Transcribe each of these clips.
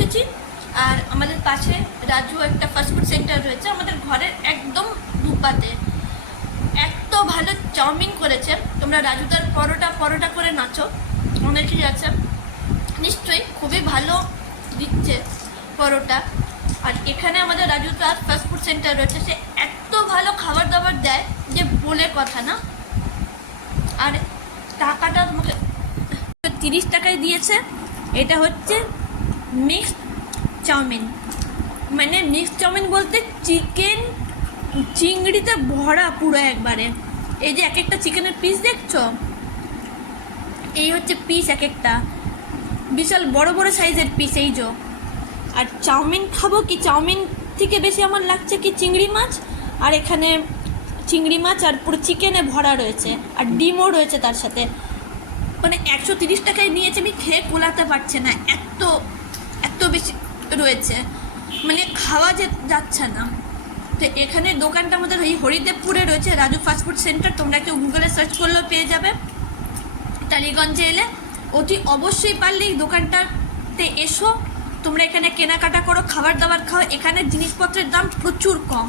বসেছি আর আমাদের পাশে রাজু একটা ফাস্টফুড সেন্টার রয়েছে, আমাদের ঘরের একদম দুপাতে। এত ভালো চাউমিন করেছে। তোমরা রাজুদার পরোটা পরোটা করে নাচো। অনেকেই আছে। নিশ্চয়ই খুবই ভালো দিচ্ছে পরোটা। আর এখানে আমাদের রাজুদার ফাস্টফুড সেন্টার রয়েছে। সে এত ভালো খাবার দাবার দেয় যে বলে কথা না। আর টাকাটা তোমাকে তিরিশ টাকায় দিয়েছে। এটা হচ্ছে মিক্সড চাউমিন। মানে মিক্সড চাউমিন বলতে চিকেন, চিংড়িতে ভরা পুরো একবারে। এই যে এক একটা চিকেনের পিস দেখছ? এই হচ্ছে পিস এক একটা বিশাল বড় বড় সাইজের পিস এই যে। আর চাউমিন খাব কি? চাউমিন থেকে বেশি আমার লাগছে কি চিংড়ি মাছ? আর এখানে চিংড়ি মাছ আর পুরো চিকেনে ভরা রয়েছে। আর ডিমও রয়েছে তার সাথে। মানে একশো তিরিশ টাকায় নিয়েছে, আমি খেয়ে কোলাতে পারছে না। এত এত বেশি রয়েছে। মানে খাওয়া যে যাচ্ছে না। তো এখানে দোকানটা আমাদের এই হরিদেবপুরে রয়েছে, রাজু ফাস্টফুড সেন্টার তোমরা কেউ গুগলে সার্চ করলেও পেয়ে যাবে। টালিগঞ্জে এলে অতি অবশ্যই পারলে এই দোকানটাতে এসো। তোমরা এখানে কেনাকাটা করো, খাবার দাবার খাও। এখানে জিনিসপত্রের দাম প্রচুর কম।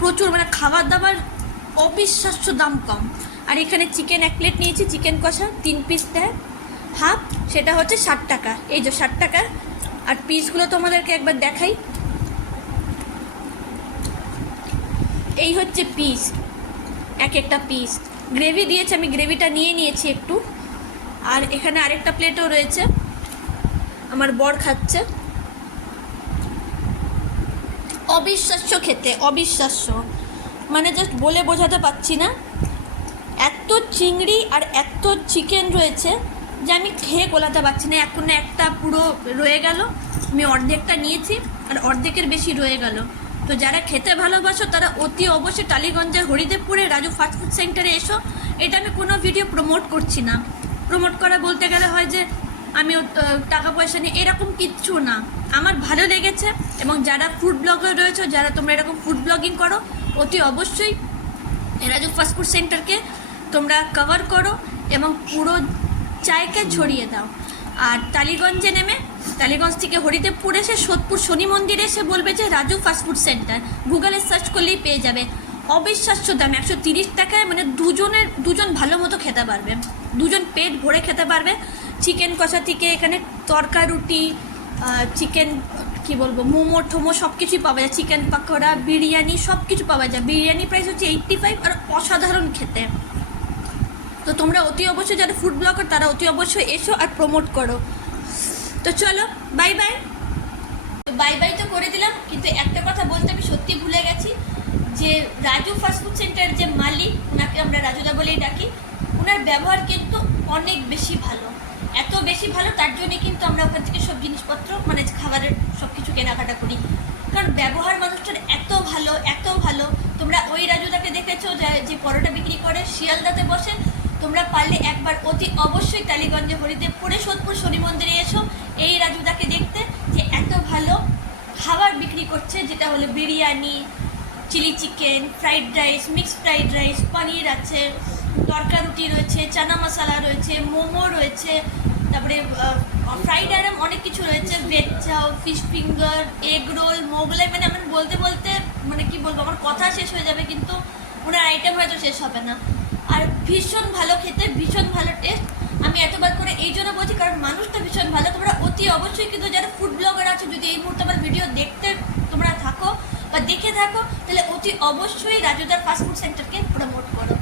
প্রচুর মানে খাবার দাবার অবিশ্বাস্য দাম কম। আর এখানে চিকেন এক প্লেট নিয়েছি চিকেন কষা, তিন পিস দেয়। হাফ সেটা হচ্ছে ষাট টাকা। এই যে ষাট টাকা আর পিসগুলো তোমাদেরকে একবার দেখাই। এই হচ্ছে পিস, এক একটা পিস। গ্রেভি দিয়েছে, আমি গ্রেভিটা নিয়ে নিয়েছি একটু। আর এখানে আরেকটা প্লেটও রয়েছে। আমার বর খাচ্ছে। অবিশ্বাস্য খেতে, অবিশ্বাস্য। মানে জাস্ট বলে বোঝাতে পারছি না। এত চিংড়ি আর এত চিকেন রয়েছে। যে আমি খেয়ে গোলাতে পারছি না। এখন একটা পুরো রয়ে গেল। আমি অর্ধেকটা নিয়েছি আর অর্ধেকের বেশি রয়ে গেল। তো যারা খেতে ভালোবাসো, তারা অতি অবশ্যই টালিগঞ্জের হরিদেবপুরে রাজু ফাস্টফুড সেন্টারে এসো। এটা আমি কোনো ভিডিও প্রমোট করছি না। প্রমোট করা বলতে গেলে হয় যে, আমি টাকা পয়সা নিয়ে এরকম কিচ্ছু না। আমার ভালো লেগেছে এবং যারা ফুড ব্লগার রয়েছে, যারা তোমরা এরকম ফুড ব্লগিং করো, অতি অবশ্যই রাজু ফাস্টফুড সেন্টারকে তোমরা কভার করো এবং পুরো চায়কে ছড়িয়ে দাও। আর টালিগঞ্জে নেমে, টালিগঞ্জ থেকে হরিদেবপুর এসে সোদপুর শনি মন্দিরে এসে বলবে যে, রাজু ফাস্টফুড সেন্টার গুগলে সার্চ করলেই পেয়ে যাবে। অবিশ্বাস্য দাম একশো তিরিশ টাকায় মানে দুজনের, দুজন ভালো মতো খেতে পারবে। দুজন পেট ভরে খেতে পারবে। চিকেন কষা থেকে এখানে তরকা, রুটি চিকেন কি বলব, মোমো টোমো সব কিছুই পাওয়া যায়। চিকেন পাকোড়া, বিরিয়ানি সব কিছু পাওয়া যায়। বিরিয়ানি প্রাইস হচ্ছে এইট্টি ফাইভ আর অসাধারণ খেতে। তো তোমরা অতি অবশ্যই যারা ফুড ব্লগার তারা অতি অবশ্যই এসো আর প্রমোট করো। তো চলো বাই বাই বাই বাই তো করে দিলাম, কিন্তু একটা কথা বলতে আমি সত্যি ভুলে গেছি, যে রাজু ফাস্টফুড সেন্টার যে মালিক ওনাকে আমরা রাজুদা বলেই ডাকি ওনার ব্যবহার কিন্তু অনেক বেশি ভালো। এত বেশি ভালো, তার জন্যে কিন্তু আমরা ওখান থেকে সব জিনিসপত্র মানে খাবারের সব কিছু কেনাকাটা করি। কারণ ব্যবহার মানুষটার এত ভালো এত ভালো। তোমরা ওই রাজুদাকে দেখেছ যে পরোটা বিক্রি করে, শিয়ালদাতে বসে একবার অতি অবশ্যই টালিগঞ্জে হরিদেবপুরে, সোদপুর, শনি মন্দিরে এসো। এই রাজুদাকে দেখতে যে এত ভালো খাবার বিক্রি করছে, যেটা হলো biryani, chilli chicken, fried rice, mixed fried rice, paneer আছে, তরকা রুটি রয়েছে, চানা মশলা রয়েছে, মোমো রয়েছে, তারপরে ফ্রাইড আইটেম অনেক কিছু রয়েছে veg chow fish finger egg roll Mughlai মানে আমি বলতে বলতে মানে কি বলব, আমার কথা শেষ হয়ে যাবে, কিন্তু ওনার আইটেম হয়তো শেষ হবে না। আর ভীষণ ভালো খেতে, ভীষণ ভালো টেস্ট আমি এতবার করে এই জন্য বলছি, কারণ মানুষটা ভীষণ ভালো। তোমরা অতি অবশ্যই কিন্তু যারা ফুড ব্লগার আছে, যদি এই মুহূর্তে আমার ভিডিও দেখতে তোমরা থাকো বা দেখে থাকো, তাহলে অতি অবশ্যই রাজুদার ফাস্টফুড সেন্টারকে প্রমোট করো